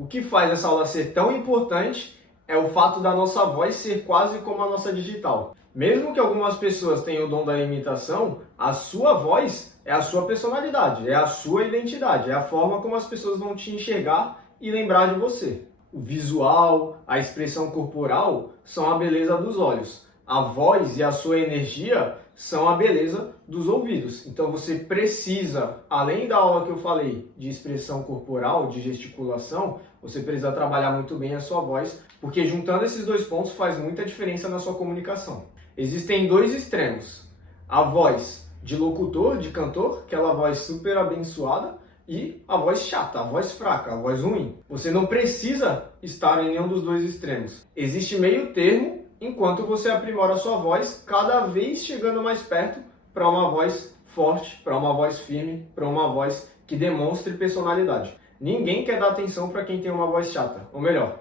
O que faz essa aula ser tão importante é o fato da nossa voz ser quase como a nossa digital. Mesmo que algumas pessoas tenham o dom da imitação, a sua voz é a sua personalidade, é a sua identidade, é a forma como as pessoas vão te enxergar e lembrar de você. O visual, a expressão corporal são a beleza dos olhos. A voz e a sua energia são a beleza dos ouvidos. Então você precisa, além da aula que eu falei de expressão corporal, de gesticulação, você precisa trabalhar muito bem a sua voz, porque juntando esses dois pontos faz muita diferença na sua comunicação. Existem dois extremos: a voz de locutor, de cantor, aquela voz super abençoada, e a voz chata, a voz fraca, a voz ruim. Você não precisa estar em nenhum dos dois extremos. Existe meio termo, enquanto você aprimora a sua voz, cada vez chegando mais perto para uma voz forte, para uma voz firme, para uma voz que demonstre personalidade. Ninguém quer dar atenção para quem tem uma voz chata. Ou melhor,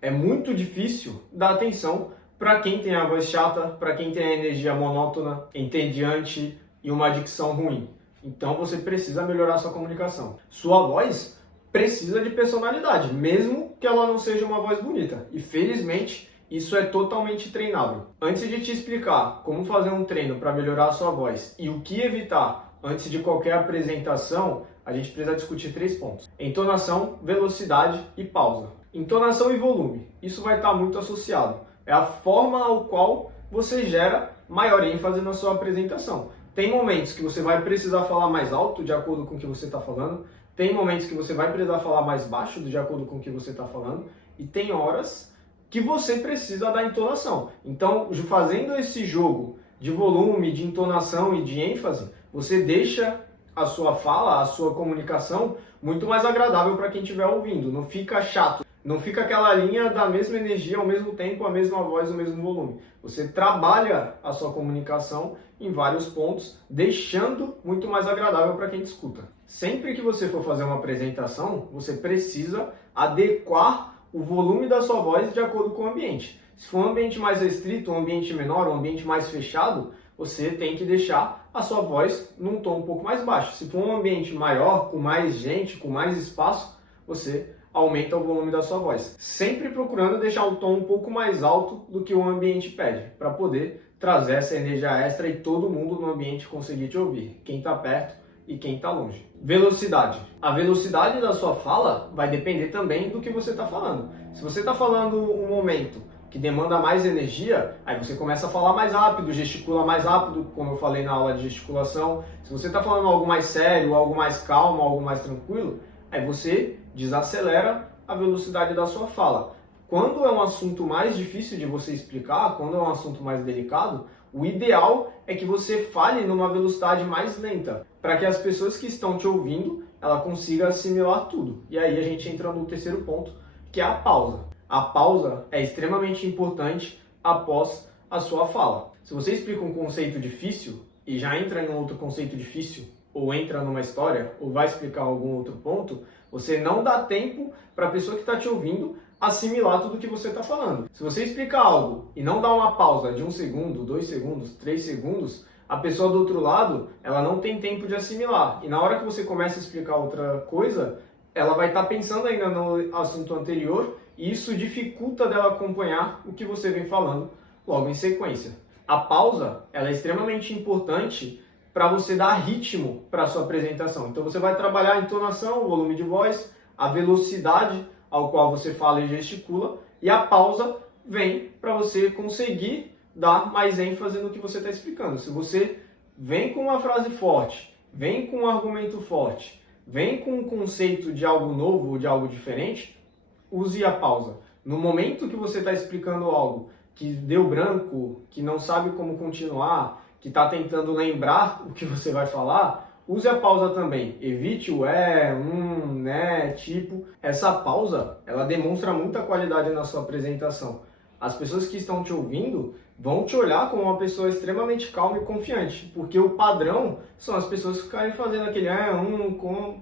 é muito difícil dar atenção para quem tem a voz chata, para quem tem a energia monótona, entediante e uma dicção ruim. Então você precisa melhorar sua comunicação. Sua voz precisa de personalidade, mesmo que ela não seja uma voz bonita. E felizmente, isso é totalmente treinável. Antes de te explicar como fazer um treino para melhorar a sua voz e o que evitar antes de qualquer apresentação, a gente precisa discutir 3 pontos: entonação, velocidade e pausa. Entonação e volume. Isso vai estar muito associado. É a forma ao qual você gera maior ênfase na sua apresentação. Tem momentos que você vai precisar falar mais alto de acordo com o que você está falando. Tem momentos que você vai precisar falar mais baixo de acordo com o que você está falando. E tem horas que você precisa da entonação. Então, fazendo esse jogo de volume, de entonação e de ênfase, você deixa a sua fala, a sua comunicação muito mais agradável para quem estiver ouvindo. Não fica chato. Não fica aquela linha da mesma energia, ao mesmo tempo, a mesma voz, o mesmo volume. Você trabalha a sua comunicação em vários pontos, deixando muito mais agradável para quem te escuta. Sempre que você for fazer uma apresentação, você precisa adequar o volume da sua voz de acordo com o ambiente. Se for um ambiente mais restrito, um ambiente menor, um ambiente mais fechado, você tem que deixar a sua voz num tom um pouco mais baixo. Se for um ambiente maior, com mais gente, com mais espaço, você aumenta o volume da sua voz. Sempre procurando deixar o tom um pouco mais alto do que o ambiente pede, para poder trazer essa energia extra e todo mundo no ambiente conseguir te ouvir, quem está perto e quem está longe. Velocidade. A velocidade da sua fala vai depender também do que você está falando. Se você está falando um momento que demanda mais energia, aí você começa a falar mais rápido, gesticula mais rápido, como eu falei na aula de gesticulação. Se você está falando algo mais sério, algo mais calmo, algo mais tranquilo, aí você desacelera a velocidade da sua fala. Quando é um assunto mais difícil de você explicar, quando é um assunto mais delicado, o ideal é que você fale numa velocidade mais lenta, para que as pessoas que estão te ouvindo, ela consiga assimilar tudo. E aí a gente entra no terceiro ponto, que é a pausa. A pausa é extremamente importante após a sua fala. Se você explica um conceito difícil e já entra em um outro conceito difícil, ou entra numa história, ou vai explicar algum outro ponto, você não dá tempo para a pessoa que está te ouvindo assimilar tudo que você está falando. Se você explica algo e não dá uma pausa de 1 segundo, 2 segundos, 3 segundos, a pessoa do outro lado, ela não tem tempo de assimilar. E na hora que você começa a explicar outra coisa, ela vai estar pensando ainda no assunto anterior e isso dificulta dela acompanhar o que você vem falando logo em sequência. A pausa, ela é extremamente importante para você dar ritmo para a sua apresentação. Então você vai trabalhar a entonação, o volume de voz, a velocidade ao qual você fala e gesticula, e a pausa vem para você conseguir dar mais ênfase no que você está explicando. Se você vem com uma frase forte, vem com um argumento forte, vem com um conceito de algo novo ou de algo diferente, use a pausa. No momento que você está explicando algo que deu branco, que não sabe como continuar, que está tentando lembrar o que você vai falar, use a pausa também. Evite o né, tipo. Essa pausa, ela demonstra muita qualidade na sua apresentação. As pessoas que estão te ouvindo vão te olhar como uma pessoa extremamente calma e confiante, porque o padrão são as pessoas que ficarem fazendo aquele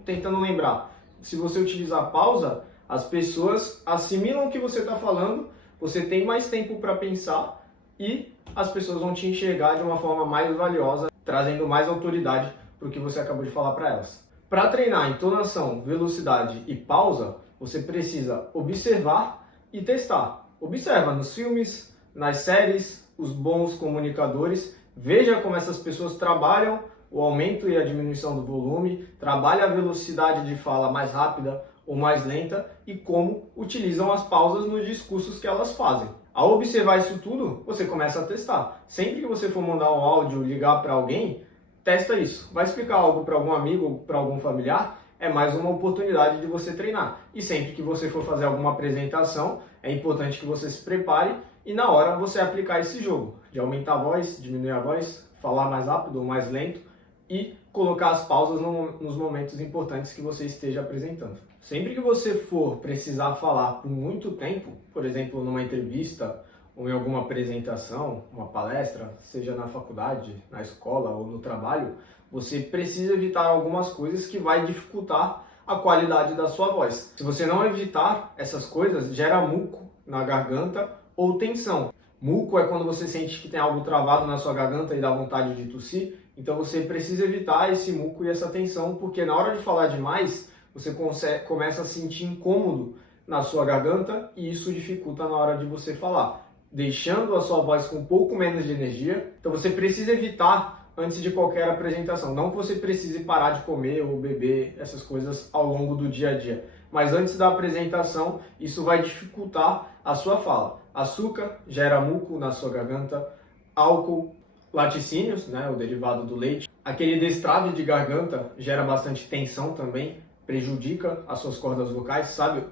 tentando lembrar. Se você utilizar a pausa, as pessoas assimilam o que você está falando, você tem mais tempo para pensar e as pessoas vão te enxergar de uma forma mais valiosa, trazendo mais autoridade para o que você acabou de falar para elas. Para treinar entonação, velocidade e pausa, Você precisa observar e testar. Observa nos filmes, nas séries, os bons comunicadores, veja como essas pessoas trabalham o aumento e a diminuição do volume, trabalha a velocidade de fala mais rápida ou mais lenta e como utilizam as pausas nos discursos que elas fazem. Ao observar isso tudo, você começa a testar. Sempre que você for mandar um áudio, ligar para alguém, testa isso. Vai explicar algo para algum amigo ou para algum familiar? É mais uma oportunidade de você treinar. E sempre que você for fazer alguma apresentação, é importante que você se prepare e na hora você aplicar esse jogo, de aumentar a voz, diminuir a voz, falar mais rápido ou mais lento e colocar as pausas nos momentos importantes que você esteja apresentando. Sempre que você for precisar falar por muito tempo, por exemplo, numa entrevista ou em alguma apresentação, uma palestra, seja na faculdade, na escola ou no trabalho, você precisa evitar algumas coisas que vai dificultar a qualidade da sua voz. Se você não evitar essas coisas, gera muco na garganta ou tensão. Muco é quando você sente que tem algo travado na sua garganta e dá vontade de tossir. Então você precisa evitar esse muco e essa tensão, porque na hora de falar demais, você começa a sentir incômodo na sua garganta e isso dificulta na hora de você falar, deixando a sua voz com um pouco menos de energia. Então você precisa evitar antes de qualquer apresentação. Não que você precise parar de comer ou beber essas coisas ao longo do dia a dia, mas antes da apresentação, isso vai dificultar a sua fala. Açúcar gera muco na sua garganta, álcool, laticínios, né, o derivado do leite. Aquele destrave de garganta gera bastante tensão também, prejudica as suas cordas vocais, sabe?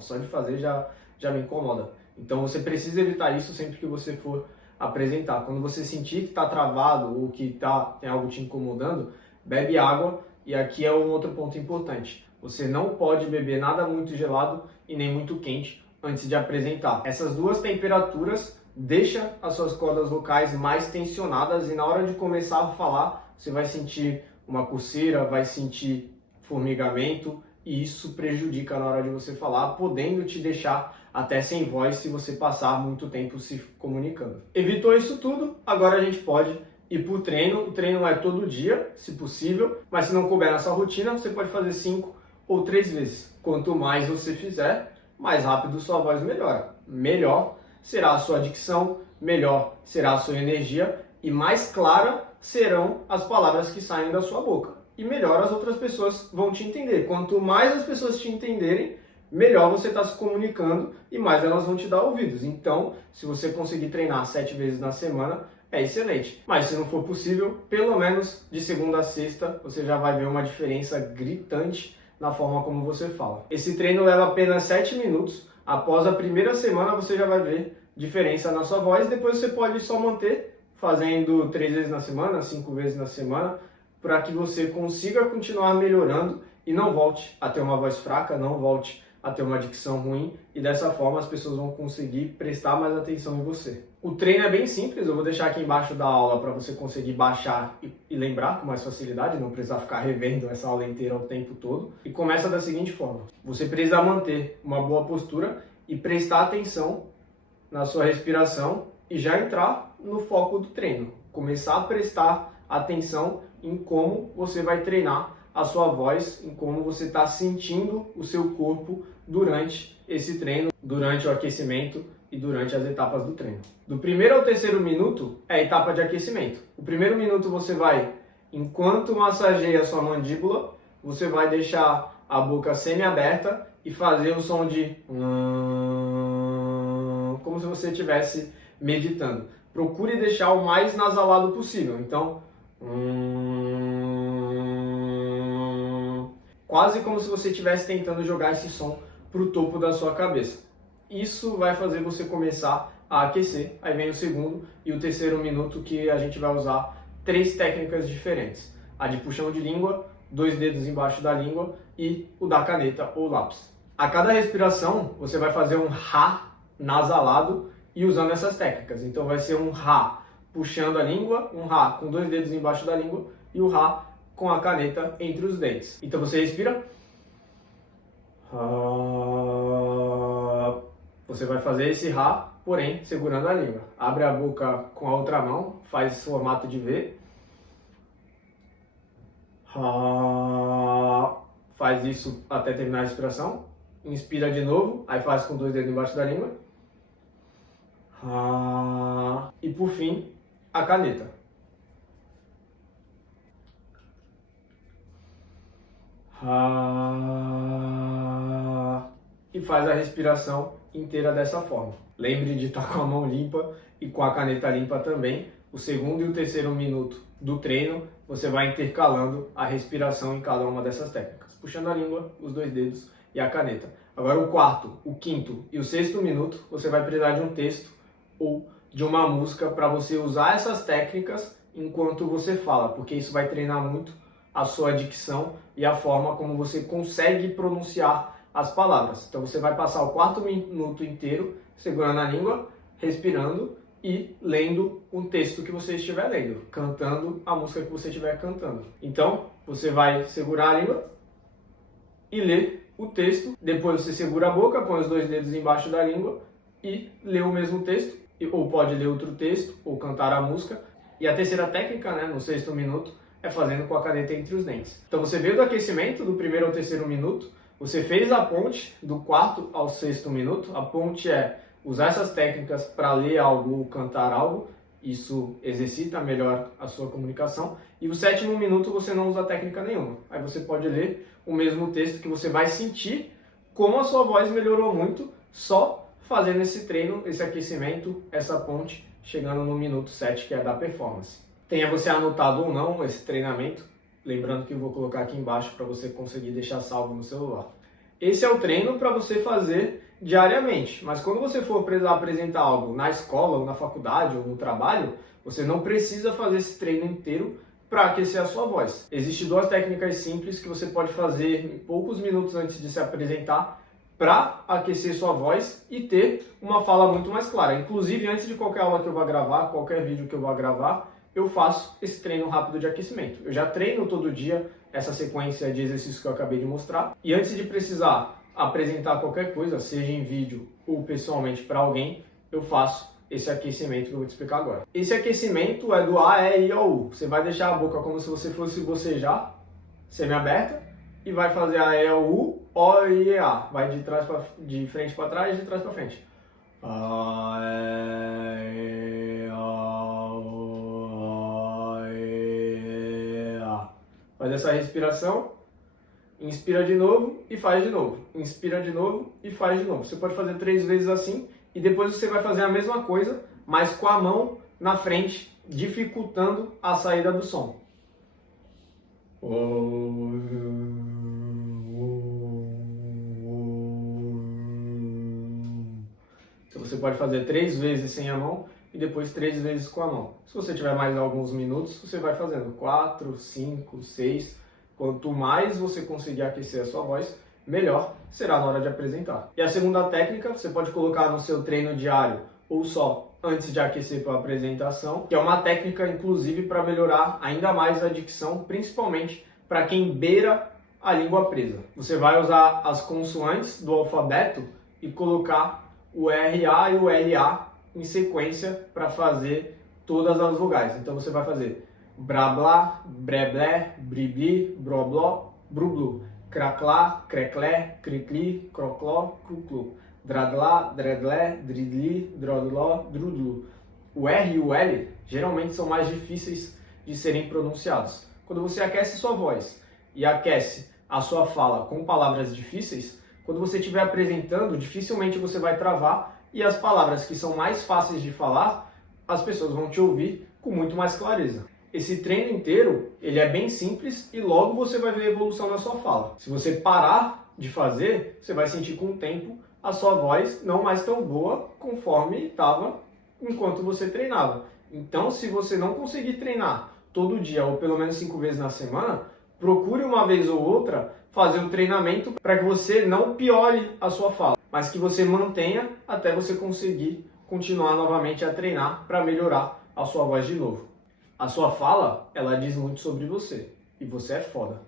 Só de fazer já me incomoda. Então você precisa evitar isso sempre que você for apresentar. Quando você sentir que está travado ou que tem algo te incomodando, bebe água. E aqui é um outro ponto importante. Você não pode beber nada muito gelado e nem muito quente antes de apresentar. Essas duas temperaturas deixam as suas cordas vocais mais tensionadas e na hora de começar a falar, você vai sentir uma coceira, vai sentir formigamento e isso prejudica na hora de você falar, podendo te deixar até sem voz se você passar muito tempo se comunicando. Evitou isso tudo, agora a gente pode ir para o treino. O treino é todo dia, se possível, mas se não couber na sua rotina, você pode fazer 5 ou 3 vezes. Quanto mais você fizer, mais rápido sua voz melhora. Melhor será a sua dicção, melhor será a sua energia e mais clara serão as palavras que saem da sua boca. E melhor as outras pessoas vão te entender. Quanto mais as pessoas te entenderem, melhor você está se comunicando e mais elas vão te dar ouvidos. Então, se você conseguir treinar 7 vezes na semana, é excelente. Mas se não for possível, pelo menos de segunda a sexta, você já vai ver uma diferença gritante na forma como você fala. Esse treino leva apenas 7 minutos. Após a primeira semana, você já vai ver diferença na sua voz. Depois você pode só manter fazendo 3 vezes na semana, 5 vezes na semana, para que você consiga continuar melhorando e não volte a ter uma voz fraca, não volte a ter uma dicção ruim e dessa forma as pessoas vão conseguir prestar mais atenção em você. O treino é bem simples, eu vou deixar aqui embaixo da aula para você conseguir baixar e lembrar com mais facilidade, não precisar ficar revendo essa aula inteira o tempo todo. E começa da seguinte forma: você precisa manter uma boa postura e prestar atenção na sua respiração e já entrar no foco do treino. Começar a prestar atenção em como você vai treinar a sua voz, em como você está sentindo o seu corpo durante esse treino, durante o aquecimento e durante as etapas do treino. Do primeiro ao terceiro minuto é a etapa de aquecimento. O primeiro minuto você vai, enquanto massageia a sua mandíbula, você vai deixar a boca semi-aberta e fazer o som de como se você estivesse meditando. Procure deixar o mais nasalado possível. Então, quase como se você estivesse tentando jogar esse som para o topo da sua cabeça. Isso vai fazer você começar a aquecer. Aí vem o segundo e o terceiro minuto, que a gente vai usar 3 técnicas diferentes. A de puxão de língua, 2 dedos embaixo da língua e o da caneta ou lápis. A cada respiração você vai fazer um Rá nasalado e usando essas técnicas. Então vai ser um Rá puxando a língua, um Rá com 2 dedos embaixo da língua e o Rá com a caneta entre os dentes. Então você respira. Você vai fazer esse Rá, porém segurando a língua. Abre a boca com a outra mão, faz esse formato de V. faz isso até terminar a respiração. Inspira de novo, aí faz com 2 dedos embaixo da língua. E por fim, a caneta. E faz a respiração inteira dessa forma. Lembre de estar com a mão limpa e com a caneta limpa também. O segundo e o terceiro minuto do treino, você vai intercalando a respiração em cada uma dessas técnicas, puxando a língua, os 2 dedos e a caneta. Agora o quarto, o quinto e o sexto minuto, você vai precisar de um texto ou de uma música para você usar essas técnicas enquanto você fala, porque isso vai treinar muito a sua dicção e a forma como você consegue pronunciar as palavras. Então você vai passar o quarto minuto inteiro segurando a língua, respirando e lendo um texto que você estiver lendo, cantando a música que você estiver cantando. Então você vai segurar a língua e ler o texto, depois você segura a boca, põe os 2 dedos embaixo da língua e lê o mesmo texto, ou pode ler outro texto, ou cantar a música. E a terceira técnica, né, no sexto minuto, é fazendo com a caneta entre os dentes. Então você veio do aquecimento, do primeiro ao terceiro minuto, você fez a ponte do quarto ao sexto minuto. A ponte é usar essas técnicas para ler algo ou cantar algo, isso exercita melhor a sua comunicação. E o sétimo minuto você não usa técnica nenhuma. Aí você pode ler o mesmo texto que você vai sentir como a sua voz melhorou muito só fazendo esse treino, esse aquecimento, essa ponte, chegando no minuto 7, que é da performance. Tenha você anotado ou não esse treinamento, lembrando que eu vou colocar aqui embaixo para você conseguir deixar salvo no celular. Esse é o treino para você fazer diariamente, mas quando você for apresentar algo na escola, ou na faculdade, ou no trabalho, você não precisa fazer esse treino inteiro para aquecer a sua voz. Existem 2 técnicas simples que você pode fazer em poucos minutos antes de se apresentar para aquecer sua voz e ter uma fala muito mais clara. Inclusive, antes de qualquer aula que eu vá gravar, qualquer vídeo que eu vá gravar, eu faço esse treino rápido de aquecimento. Eu já treino todo dia essa sequência de exercícios que eu acabei de mostrar. E antes de precisar apresentar qualquer coisa, seja em vídeo ou pessoalmente para alguém, eu faço esse aquecimento que eu vou te explicar agora. Esse aquecimento é do A, E, I, O, U. Você vai deixar a boca como se você fosse bocejar, semi-aberta, e vai fazer A, E, O, U, O, I, E, A. Vai de frente para trás e de trás para frente. A, E, O, I, A. Faz essa respiração, inspira de novo e faz de novo. Inspira de novo e faz de novo. Você pode fazer 3 vezes assim e depois você vai fazer a mesma coisa, mas com a mão na frente, dificultando a saída do som. Então você pode fazer 3 vezes sem a mão e depois 3 vezes com a mão. Se você tiver mais alguns minutos, você vai fazendo 4, 5, 6. Quanto mais você conseguir aquecer a sua voz, melhor será na hora de apresentar. E a segunda técnica, você pode colocar no seu treino diário ou só antes de aquecer para a apresentação, que é uma técnica, inclusive, para melhorar ainda mais a dicção, principalmente para quem beira a língua presa. Você vai usar as consoantes do alfabeto e colocar o RA e o LA em sequência para fazer todas as vogais. Então você vai fazer brablá, breblé, bribli, brobló, brublu, craclá, creclé, cricli, crocló, cruclu, dradlá, dredlé, dridli, drodló, drudlu. O R e o L geralmente são mais difíceis de serem pronunciados. Quando você aquece sua voz e aquece a sua fala com palavras difíceis, quando você estiver apresentando, dificilmente você vai travar e as palavras que são mais fáceis de falar, as pessoas vão te ouvir com muito mais clareza. Esse treino inteiro, ele é bem simples e logo você vai ver a evolução na sua fala. Se você parar de fazer, você vai sentir com o tempo a sua voz não mais tão boa conforme estava enquanto você treinava. Então, se você não conseguir treinar todo dia ou pelo menos 5 vezes na semana, procure uma vez ou outra fazer o treinamento para que você não piore a sua fala, mas que você mantenha até você conseguir continuar novamente a treinar para melhorar a sua voz de novo. A sua fala, ela diz muito sobre você e você é foda.